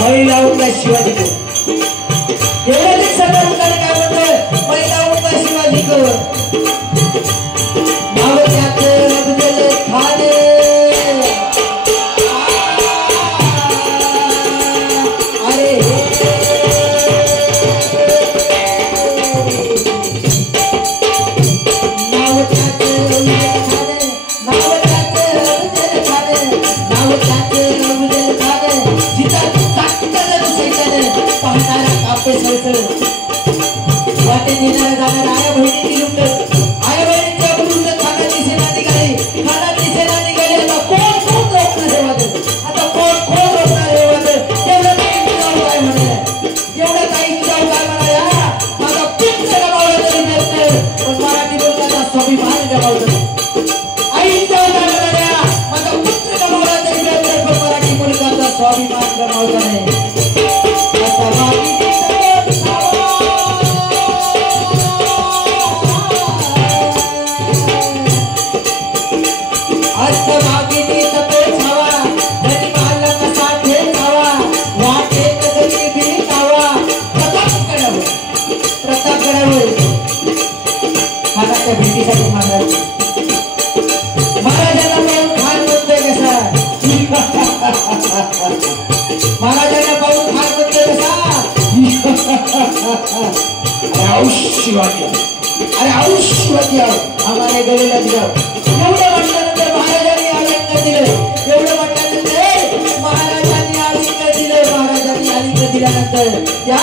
महिला उठला शिवाजी को एवढे सगळं काय म्हणतं महिला उठला शिवाजी को नाव त्याचं अफजल खान वाटे देणारा जाणार आया बहिणीची लुट आया बहिणीच्या लुट खानाची सेना निघाली खानाची सेना निघाली आता कोण रोखणार हे वादळ आता कोण रोखणार हे वादळ एवढं काही जाऊ काय म्हणाला एवढं काही जाऊ काय म्हणाला माझा पुत्र गमावला तरी नसतं पण मराठी मुलगाचा स्वाभिमान गमावतो आई जाऊ काय म्हणाल्या माझा पुत्र गमावला तरी नसतं पण मराठी मुलगाचा स्वाभिमान गमावता नाही असा बाकी भेटीसाठी महाराजांना पाहून खान म्हणतोय कसा महाराजांना पाहून खान म्हणतोय कसा शिवाजी अरे औ शिवाजी आम्हाला गलेला दिला एवढं म्हटल्यानंतर महाराजांनी आलिंगन दिलं एवढं म्हटल्यानंतर महाराजांनी आलिंगन दिलं महाराजांनी आलिंगन दिल्यानंतर त्या